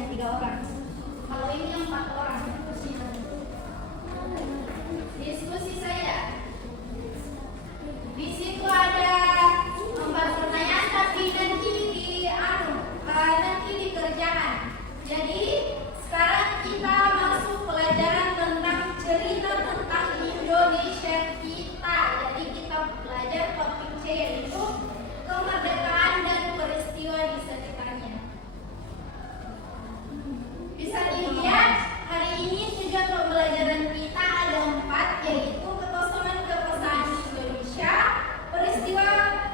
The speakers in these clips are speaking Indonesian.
yang 3 orang. Kalau ini yang 4 orang. Diskusi saya. Di situ ada 4 pertanyaan, tapi nanti dikerjakan. Jadi sekarang kita masuk pelajaran tentang cerita tentang Indonesia kita. Jadi kita belajar topik C, yaitu kemerdekaan dan peristiwa di sekitarnya. Bisa dilihat hari ini tujuan pembelajaran kita ada 4, yaitu kekosongan kekuasaan Indonesia, peristiwa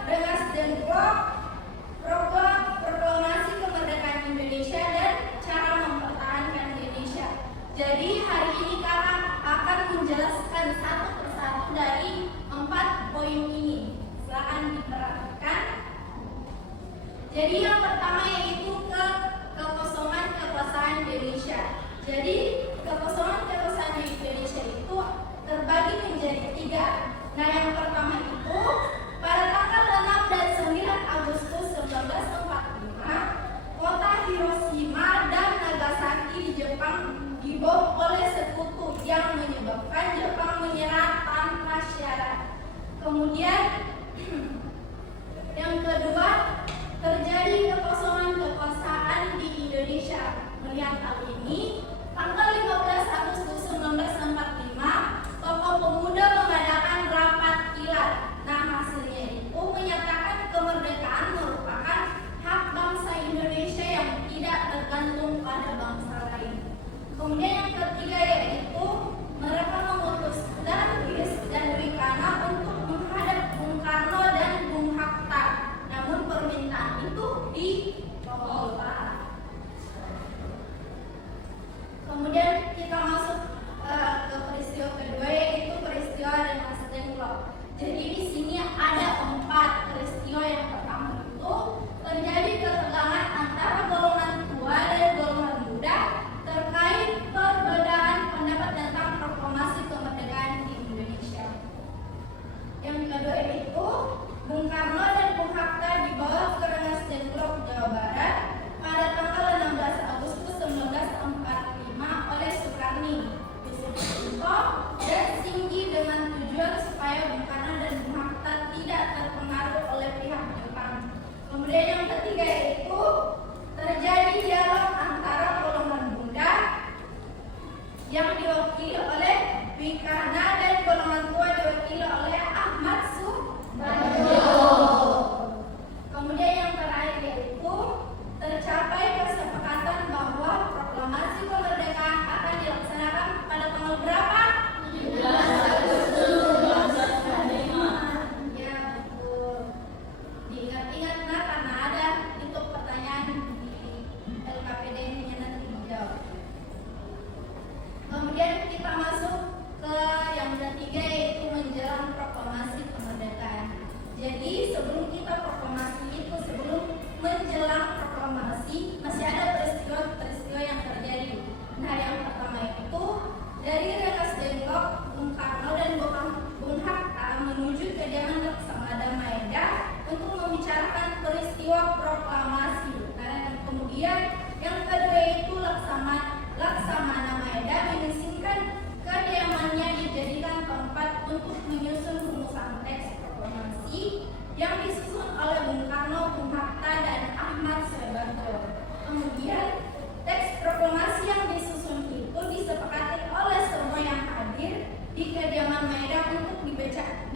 Rengas Dengklok, proklamasi kemerdekaan Indonesia, dan cara mempertahankan Indonesia. Jadi hari ini kakak akan menjelaskan satu persatu dari 4 poin ini. Silakan diperhatikan. Jadi yang pertama yaitu kekosongan kekuasaan Indonesia. Jadi kekosongan kekuasaan Indonesia itu terbagi menjadi 3. Nah, yang pertama itu pada tanggal 6 dan 9 Agustus 1945, kota Hiroshima dan Nagasaki di Jepang dibom oleh sekutu yang menyebabkan Jepang menyerah tanpa syarat. Kemudian yang kedua, terjadi kekosongan kekuasaan di Indonesia. Melihat hal ini, tanggal 15 Agustus 1945, tokoh pemuda mengadakan rapat kilat. Nah, hasilnya itu menyatakan kemerdekaan merupakan hak bangsa Indonesia yang tidak tergantung pada bangsa lain. Kemudian yang ketiga yaitu mereka memutuskan dan Rikana untuk menghadap Bung Karno dan Bung Hatta. Namun permintaan itu ditolak. Kemudian kita masuk ke peristiwa kedua, yaitu peristiwa Rengas Dengklok. Jadi di sini ada 4 peristiwa. Yang pertama itu terjadi ketegangan antara golongan tua dan golongan muda terkait perbedaan pendapat tentang proklamasi kemerdekaan di Indonesia. Yang kedua itu Bung Karno dan Bung Hatta dibawa ke Rengas Dengklok, Jawa Barat pada tanggal 16 Agustus 1945 oleh Soekarni, Suharto, dan Singgi dengan tujuan supaya Bung Karno dan Bung Hatta tidak terpengaruh oleh pihak Jepang. Kemudian yang ketiga yaitu terjadi dialog antara golongan muda yang diwakili oleh Rikana dan golongan tua diwakili oleh Ahmad Subarjo. Kemudian yang terakhir yaitu tercapai kesepakatan bahwa proklamasi kemerdekaan akan dilaksanakan pada tanggal berapa? 17 Agustus 1945. Ya, betul. Diingat-ingat nah, karena ada itu pertanyaan di LKPD-nya nanti dijawab. Kemudian kita masuk ke yang ketiga, yaitu menjelang proklamasi kemerdekaan. Jadi sebelum kita proklamasi itu, sebelum menjelang proklamasi masih ada peristiwa-peristiwa yang terjadi. Nah, yang pertama itu dari Rengas Dengklok, Bung Karno dan Bung Hatta menuju kediaman Laksamana Maeda untuk membicarakan peristiwa proklamasi. Nah, yang kemudian yang kedua itu Laksamana Maeda mengizinkan kediamannya dijadikan tempat untuk menyusun rumusan teks proklamasi yang disusun oleh Bung Karno, Bung Hatta, dan Ahmad Subarjo. Kemudian teks proklamasi yang disusun itu disepakati oleh semua yang hadir di kediaman Maeda untuk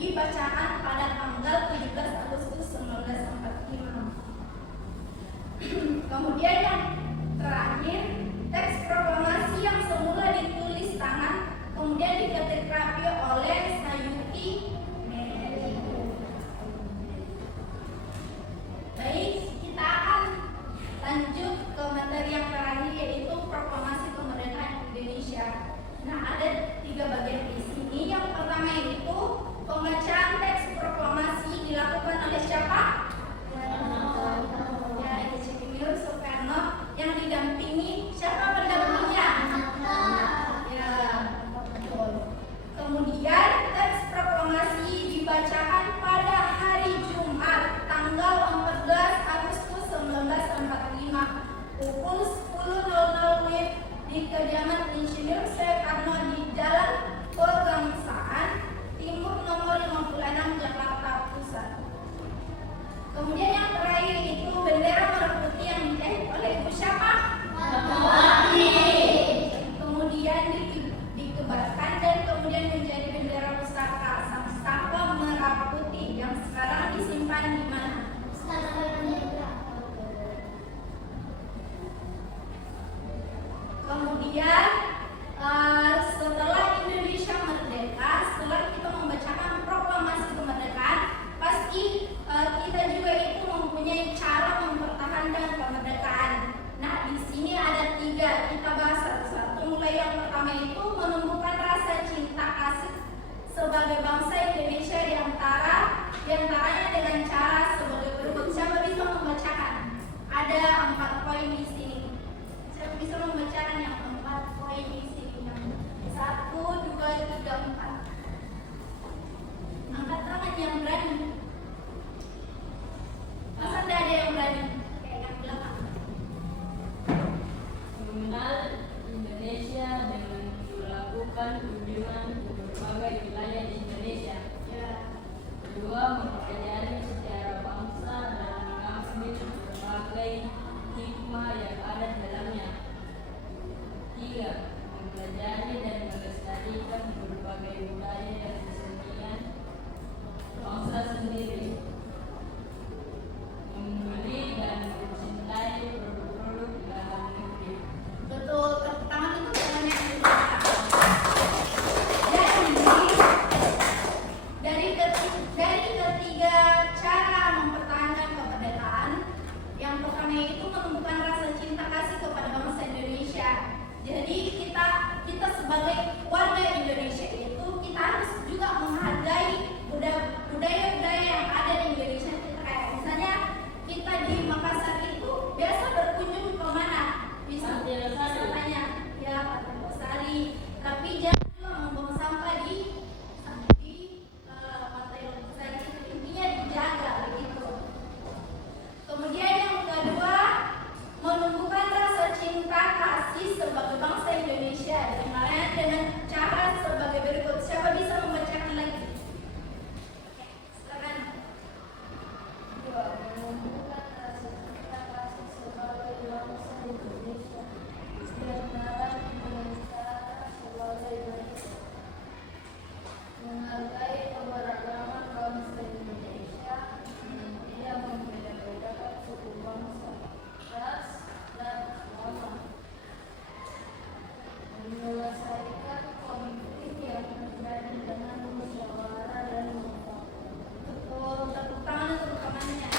dibacakan pada tanggal 17 Agustus 1945. Kemudian yang terakhir, teks proklamasi yang semula ditulis tangan kemudian diketik rapi oleh Sayuti Meri. Baik, kita akan lanjut ke materi yang terakhir, yaitu proklamasi kemerdekaan Indonesia. Nah, ada 3 bagian di sini. Yang pertama yaitu pembacaan teks proklamasi dilakukan oleh siapa? Ya, Insinyur Soekarno yang didampingi siapa pendampingnya? Ya, betul. Kemudian teks proklamasi dibacakan pada hari Jumat tanggal 14 Agustus 1945 pukul 10.00 pertama itu menumbuhkan rasa cinta kasih sebagai bangsa Indonesia diantaranya dengan cara sebagai berikut. Siapa bisa membacakan? Ada 4 poin di sini. Siapa bisa membacakan yang 4 poin di sini? 1, 2, 3, 4. Angkat tangan yang berani. Masa tidak ada yang berani? Oke, yang belakang. Mengenal Indonesia dengan melakukan kunjungan ke berbagai wilayah di Indonesia. Kedua, mempelajari sejarah bangsa dan mengambil berbagai hikmah yang ada di dalamnya. 3, mempelajari dan melestarikan berbagai budaya dan kesenian bangsa sendiri. Membeli dan mencintai produk-produk dalam negeri. Betul, tepuk tangan itu temannya. Dari ketiga cara mempertahankan kemerdekaan, yang pertama itu menumbuhkan rasa cinta kasih kepada bangsa Indonesia. Jadi kita sebagai warga Indonesia itu kita harus juga menghargai budaya-budaya yang ada di Indonesia. Kita kayak misalnya kita di Makassar itu biasa berkunjung ke mana? Bisa tanya ya Pantai Losari, tapi jangan juga membuang sampah di Pantai Losari. Intinya dijaga begitu. Kemudian yang kedua, menumbuhkan rasa cinta kasih sebagai bangsa Indonesia dengan cara sebagai berikut. Siapa bisa membacakan lagi? Silakan. 2, menumbuhkan rasa cinta kasih sebagai bangsa Indonesia dengan cara sebagai berikut. Menghargai keberagaman bangsa Indonesia dan tidak membeda-bedakan suku bangsa, ras, dan agama. Menyelesaikan konflik yang terjadi dengan musyawarah dan mufakat. Betul, tepuk tangan untuk temannya.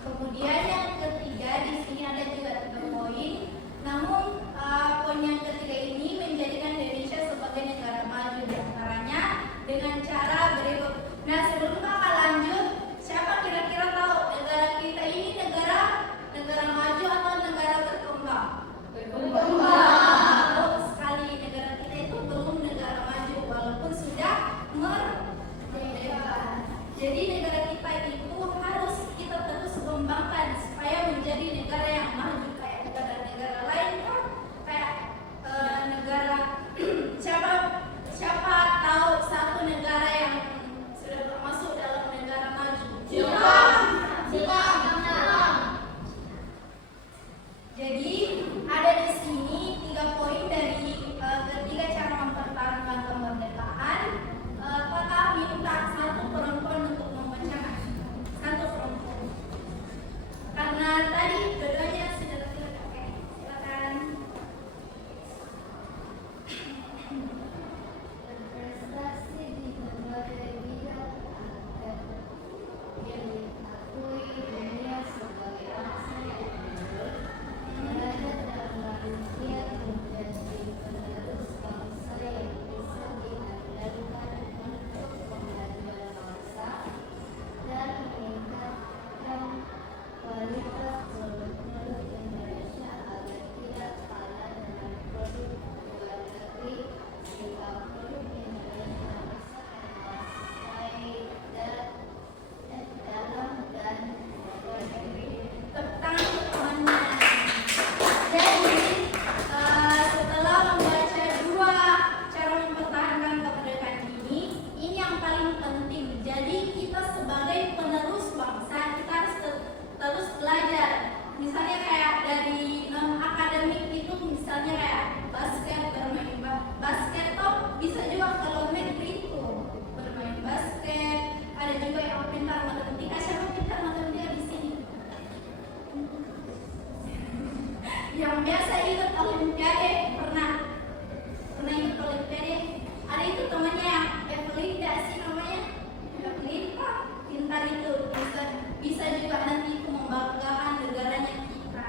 Kemudian yang ketiga di sini ada juga 3 poin. Namun poin yang ketiga ini menjadikan Indonesia sebagai negara maju diantaranya dengan cara berikut. Nah, sebelum kakak lanjut, siapa kira-kira tahu negara kita ini negara maju atau negara berkembang? Berkembang. Betul sekali, negara kita itu belum negara maju walaupun sudah merdeka. Jadi negara kita itu harus kita terus kembangkan supaya menjadi negara yang maju kayak negara-negara lain kan, kayak negara siapa tahu satu negara yang sudah termasuk dalam negara maju? Jepang. Jadi ada di sini 3 poin dari ketiga cara mempertahankan kemerdekaan. Kakak minta 1 perempuan untuk membacakan. 1 perempuan. Karena tadi dua-duanya sudah oke. Silakan. Berprestasi di berbagai bidang agar diakui dunia sebagai bangsa yang unggul, berada dalam dunia menjadi penerus bangsa yang bisa diandalkan untuk kemajuan bangsa dan meningkatkan kualitas produk Indonesia agar tidak kalah dengan produk luar negeri, sehingga produk Indonesia bisa menguasai dalam dan luar negeri. Tepuk tangan untuk temannya. Jadi setelah membaca 2 cara mempertahankan kemerdekaan ini yang paling penting. Jadi kita sebagai penerus bangsa kita harus terus belajar. Misalnya kayak dari akademik itu, misalnya kayak basket, bermain basket, atau bisa juga ke luar negeri itu bermain basket. Ada juga yang pintar matematika. Siapa pintar matematika di sini? Yang biasa ikut olimpiade pernah ikut olimpiade. Ada itu temannya Evelyn, sih namanya Evelyn, pintar itu bisa juga nanti itu membanggakan negaranya kita.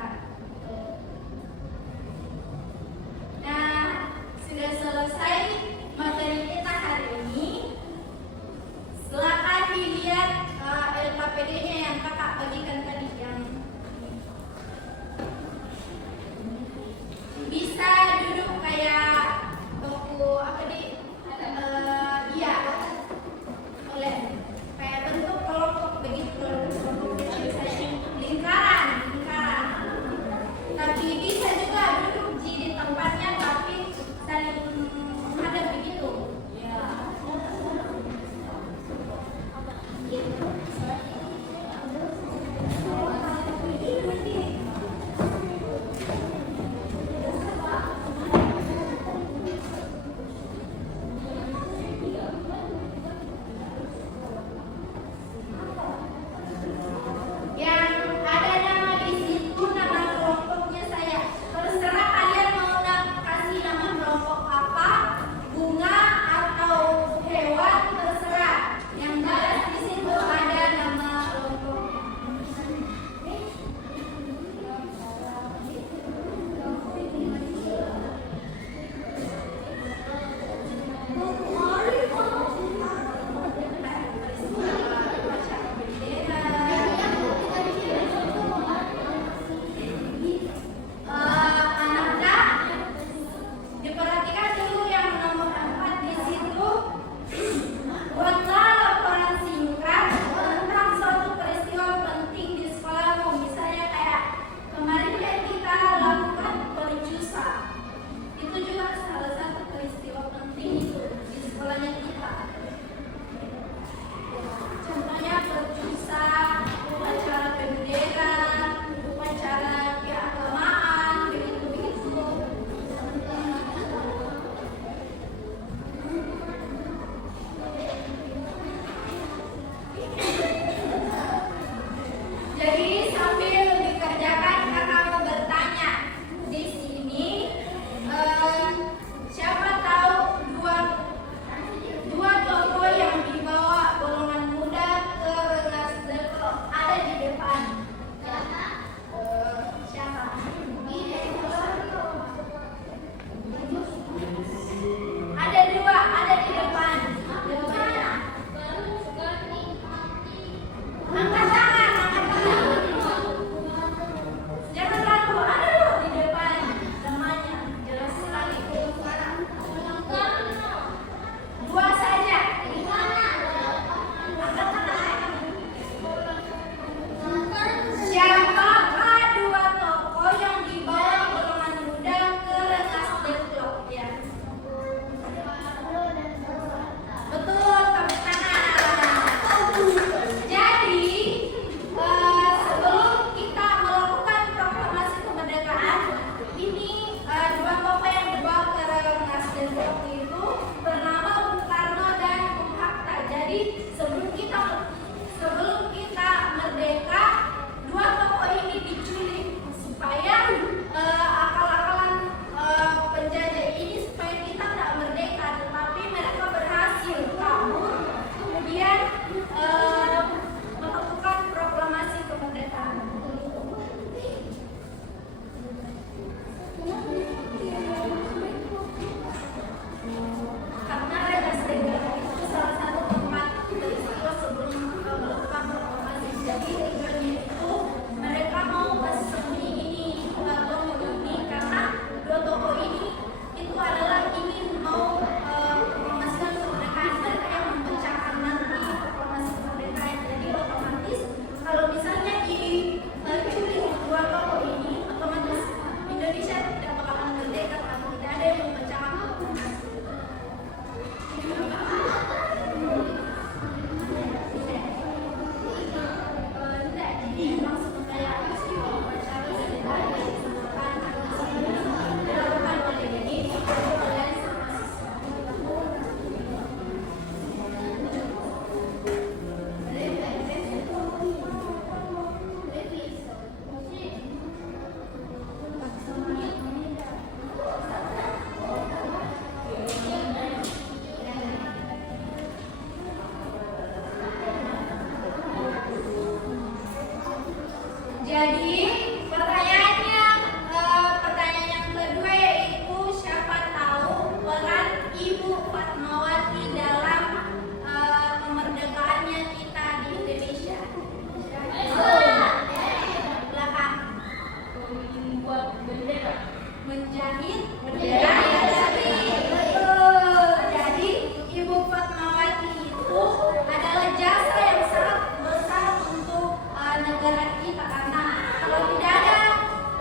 menjahit bendera dari. Betul. Jadi Ibu Fatmawati itu adalah jasa yang sangat besar untuk negara kita, karena kalau tidak ada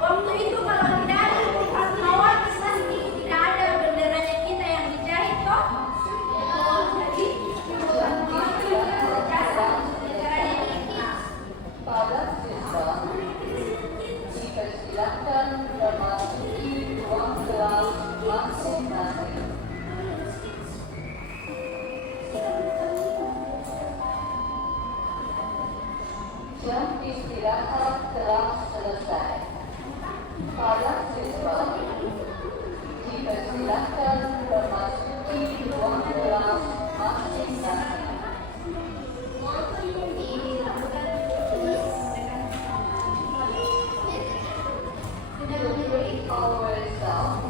waktu itu, kalau tidak ada Ibu Fatmawati, pasti tidak ada benderanya kita yang dijahit toh. Jadi Ibu Fatmawati adalah jasa untuk negara kita. Para siswa dipersilakan memasuki ruang kelas masing-masing. Jam istirahat telah selesai. Para siswa dipersilakan memasuki ruang kelas masing-masing. Ourselves.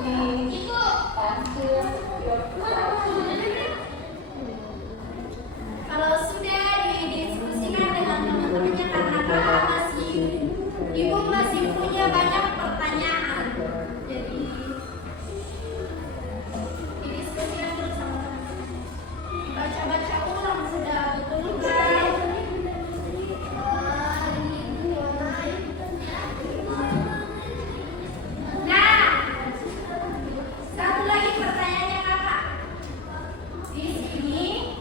Please answer your questions. Kalau sudah didiskusikan dengan teman-temannya, karena kakak ibu masih punya banyak pertanyaan, jadi didiskusikan dulu sama teman-teman. Baca-baca ulang sudah betul-betul. Nah, satu lagi pertanyaannya kakak. Di sini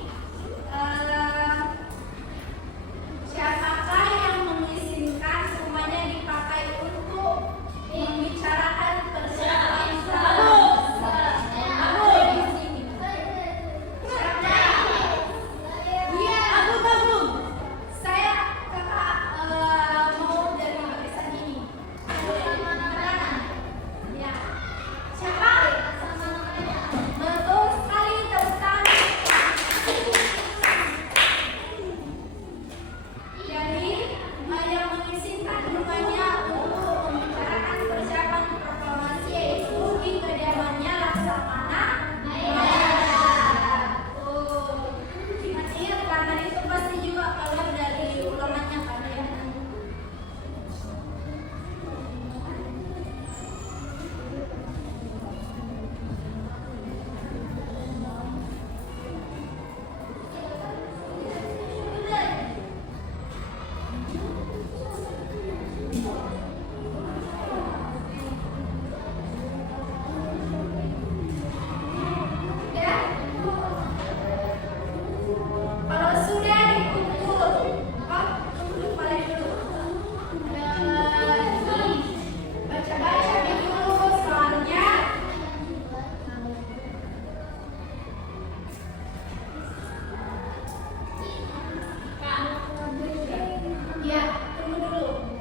siapakah yang mengizinkan semuanya dipakai untuk membicarakan persiapan tahun? Aku di sini. Siapa? Iya, aku belum. Saya kakak mau dari barisan ini. Ya. Siapa? Betul sekali, tepuk tangan. Jadi, yang mengizinkan semuanya untuk membicarakan persiapan proklamasi yaitu di kediamannya Laksamana Mayada. Ingat-ingat karena itu pasti juga keluar dari ulangannya kan ya. Ya. Kalau sudah dikumpul, tunggu balik dulu. Baca-baca dulu soalnya. Ya, tunggu dulu.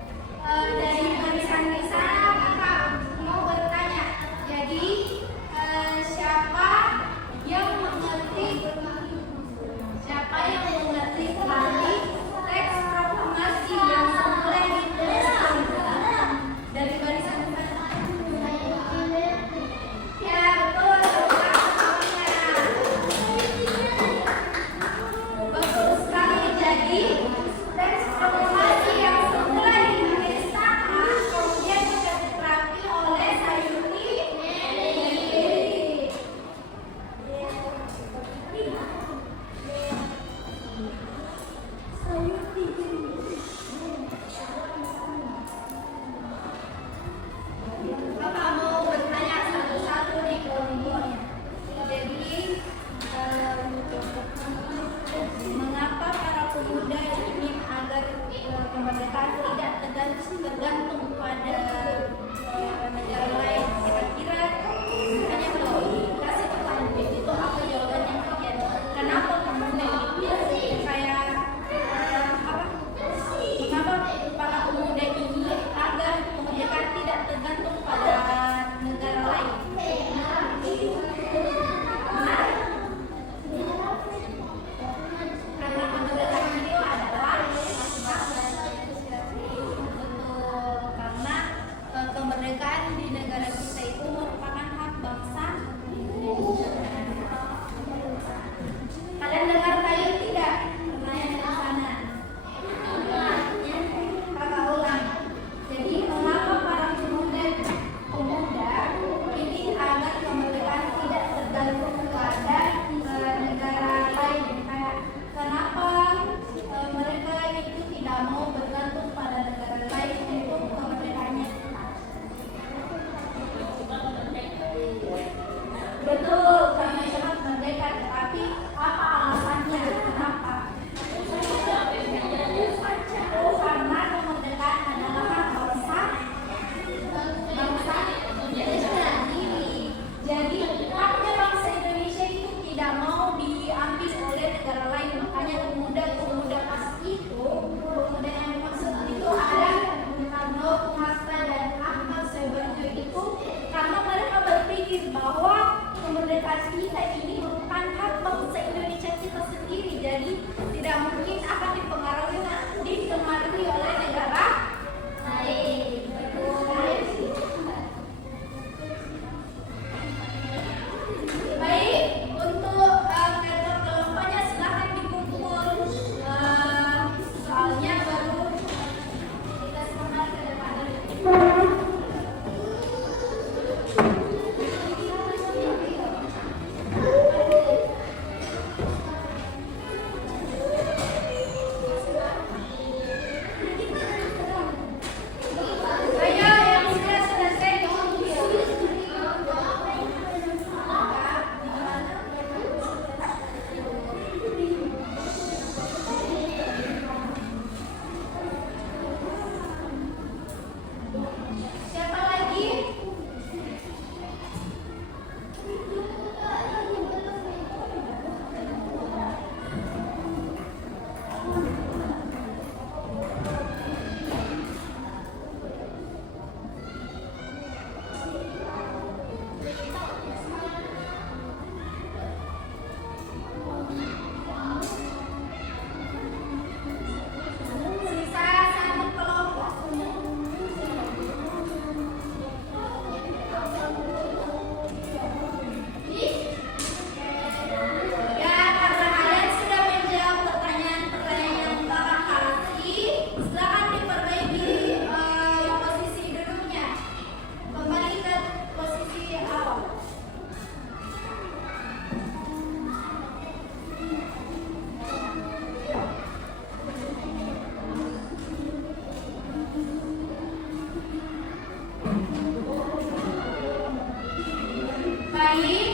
Dari barisan di sana kakak mau bertanya. Jadi siapa yang mengerti lagi teks proklamasi yang semula dituliskan dari barisan di sana? Ya betul, betul sekali. Jadi teks proklamasi yang semula dituliskan kemudian juga diterapi oleh Sayuti Mary. Kakak mau bertanya satu-satu nih kelompoknya. Jadi, mengapa para pemuda ingin agar kemerdekaan tidak tergantung pada negara lain? Kira-kira hanya kalau dikasih pertanyaan itu apa jawabannya kalian? Kenapa pemuda ini kayak mengapa para pemuda ini agar kemerdekaan tidak tergantung pada negara lain? Karena kemerdekaan itu adalah betul. lain